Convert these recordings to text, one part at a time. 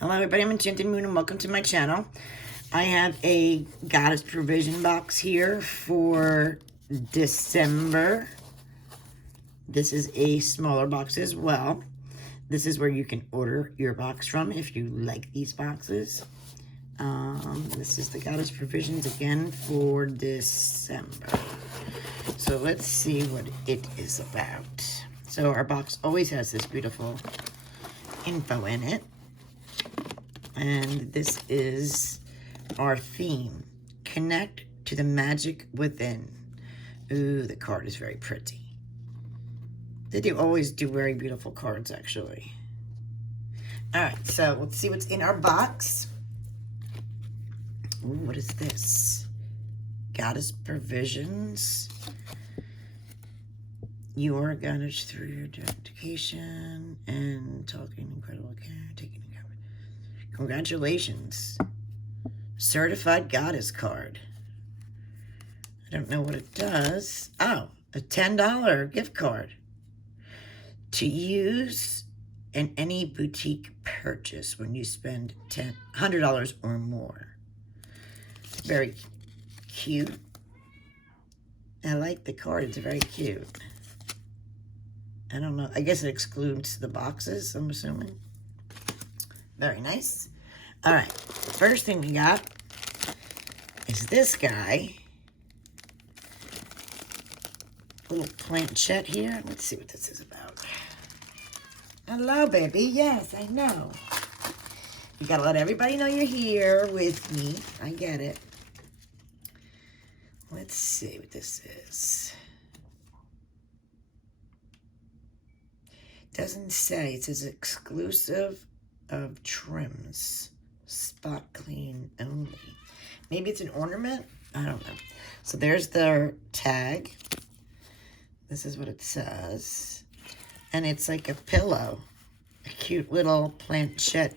Hello everybody, I'm Enchanted Moon and welcome to my channel. I have a Goddess Provision box here for December. This is a smaller box as well. This is where you can order your box from if you like these boxes. This is the Goddess Provisions again for December. So let's see what it is about. So our box always has this beautiful info in it. And this is our theme. Connect to the magic within. Ooh, the card is very pretty. They do always do very beautiful cards, actually. All right, so let's see what's in our box. Ooh, what is this? Goddess Provisions. You are goddess through your dedication and talking incredible care, taking care. Congratulations. Certified Goddess card. I don't know what it does. Oh, a $10 gift card to use in any boutique purchase when you spend $100 or more. Very cute. I like the card. It's very cute. I don't know. I guess it excludes the boxes, I'm assuming. Very nice. All right. First thing we got is this guy. Little planchette here. Let's see what this is about. Hello, baby. Yes, I know. You gotta let everybody know you're here with me. I get it. Let's see what this is. Doesn't say. It says exclusive of trims. Spot clean only. Maybe it's an ornament? I don't know. So there's their tag. This is what it says. And it's like a pillow. A cute little planchette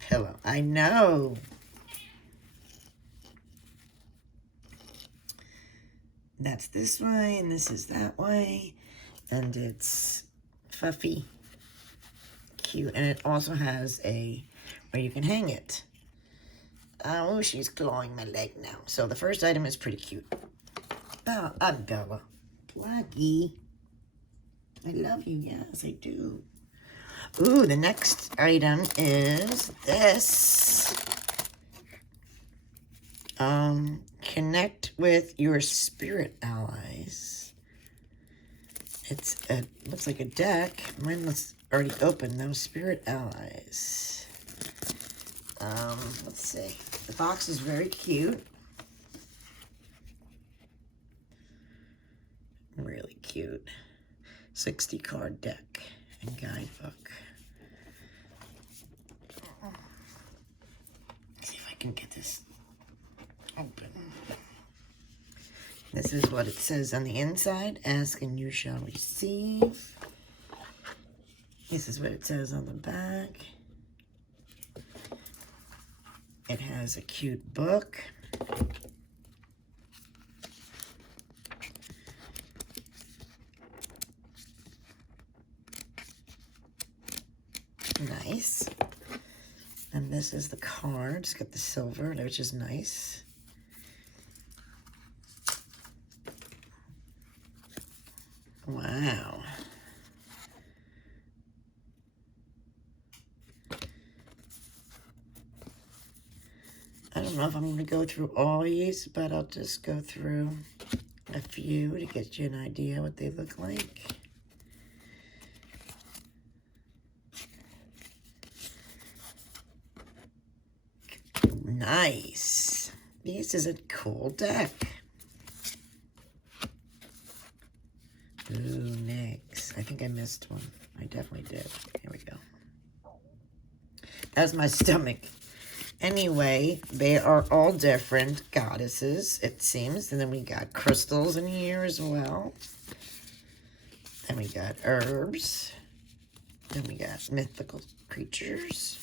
pillow. I know. That's this way, and this is that way. And it's fluffy. Cute. And it also has a where you can hang it. Oh, she's clawing my leg now. So the first item is pretty cute. Oh, I'm Bella. Blackie. I love you. Yes, I do. Ooh, the next item is this. Connect with your spirit allies. Looks like a deck. Mine was already open. No spirit allies. Let's see. The box is very cute. Really cute. 60 card deck and guidebook. Let's see if I can get this open. This is what it says on the inside. Ask and you shall receive. This is what it says on the back. It has a cute book. Nice. And this is the card. It's got the silver, which is nice. Wow. I don't know if I'm going to go through all these, but I'll just go through a few to get you an idea what they look like. Nice. This is a cool deck. Ooh, next. I think I missed one. I definitely did. Here we go. That's my stomach. Anyway, they are all different goddesses, it seems. And then we got crystals in here as well. Then we got herbs. Then we got mythical creatures.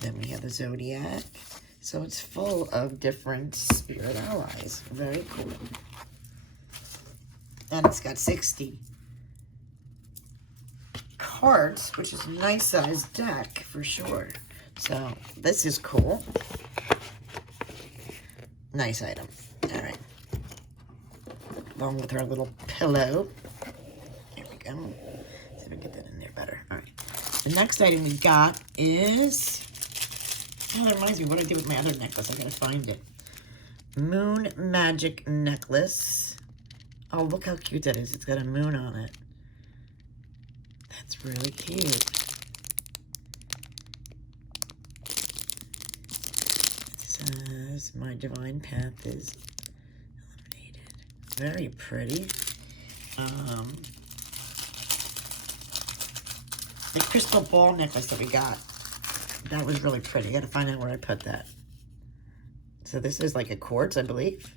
Then we have the zodiac. So it's full of different spirit allies. Very cool. And it's got 60 cards, which is a nice size deck for sure. So this is cool. Nice item. All right. Along with our little pillow. There we go. See if I can get that in there better. All right. The next item we got is... Oh, it reminds me what I did with my other necklace. I gotta find it. Moon Magic Necklace. Oh, look how cute that is. It's got a moon on it. That's really cute. It says, my divine path is eliminated. Very pretty. The crystal ball necklace that we got. That was really pretty. I gotta find out where I put that. So this is like a quartz, I believe.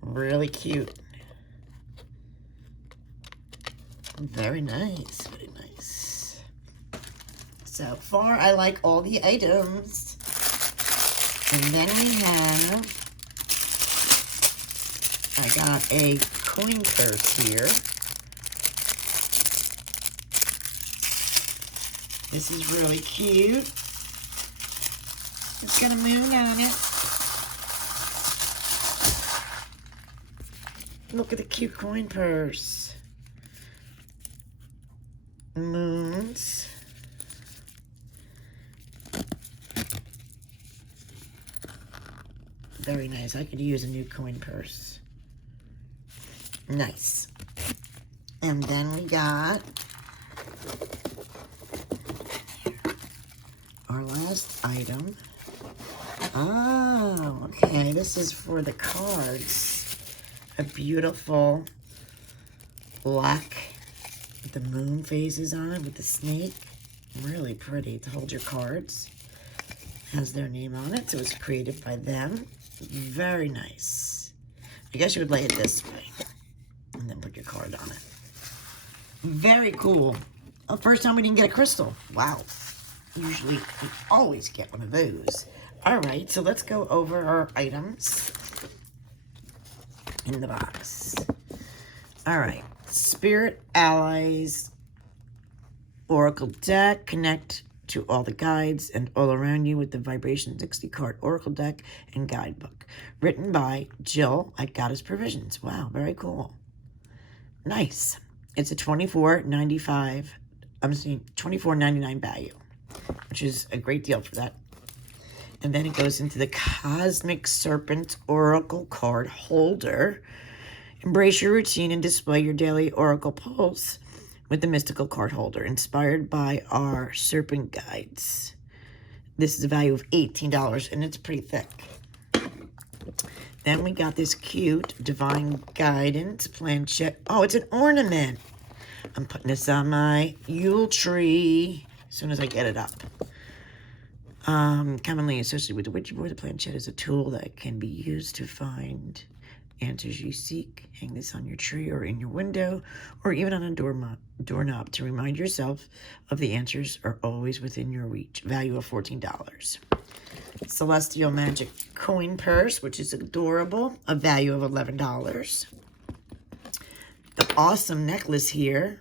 Really cute. Very nice, very nice. So far, I like all the items. And then we have, I got a coin purse here. This is really cute. It's got a moon on it. Look at the cute coin purse. Moons. Very nice. I could use a new coin purse. Nice. And then we got our last item. Oh, okay. This is for the cards. A beautiful black with the moon phases on it with the snake. Really pretty to hold your cards. Has their name on it, so it's created by them. Very nice. I guess you would lay it this way and then put your card on it. Very cool. Oh, first time we didn't get a crystal. Wow. Usually we always get one of those. All right, so let's go over our items in the box. All right, Spirit Allies Oracle deck. Connect to all the guides and all around you with the Vibration 60 card Oracle deck and guidebook. Written by Jill at Goddess Provisions. Wow, very cool. Nice. It's a $24.99 value, which is a great deal for that. And then it goes into the Cosmic Serpent Oracle card holder. Embrace your routine and display your daily Oracle pulse with the mystical card holder, inspired by our serpent guides. This is a value of $18, and it's pretty thick. Then we got this cute Divine Guidance planchette. Oh, it's an ornament. I'm putting this on my Yule tree as soon as I get it up. Commonly associated with the Ouija board, the planchette is a tool that can be used to find answers you seek. Hang this on your tree or in your window, or even on a doorknob to remind yourself of the answers are always within your reach. Value of $14. Celestial Magic coin purse, which is adorable. A value of $11. The awesome necklace here.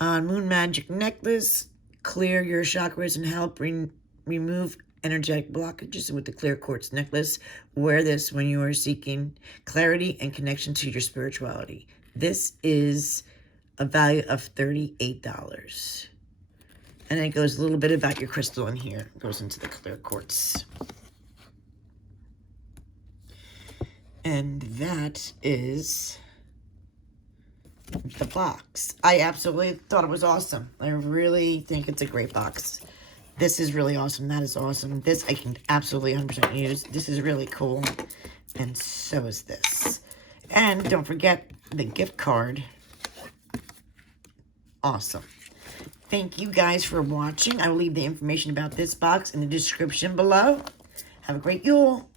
Moon Magic necklace. Clear your chakras and help remove energetic blockages with the clear quartz necklace. Wear this when you are seeking clarity and connection to your spirituality. This is a value of $38. And then it goes a little bit about your crystal in here. It goes into the clear quartz. And that is the box. I absolutely thought it was awesome. I really think it's a great box. This is really awesome. That is awesome. This I can absolutely 100% use. This is really cool. And so is this. And don't forget the gift card. Awesome. Thank you guys for watching. I will leave the information about this box in the description below. Have a great Yule.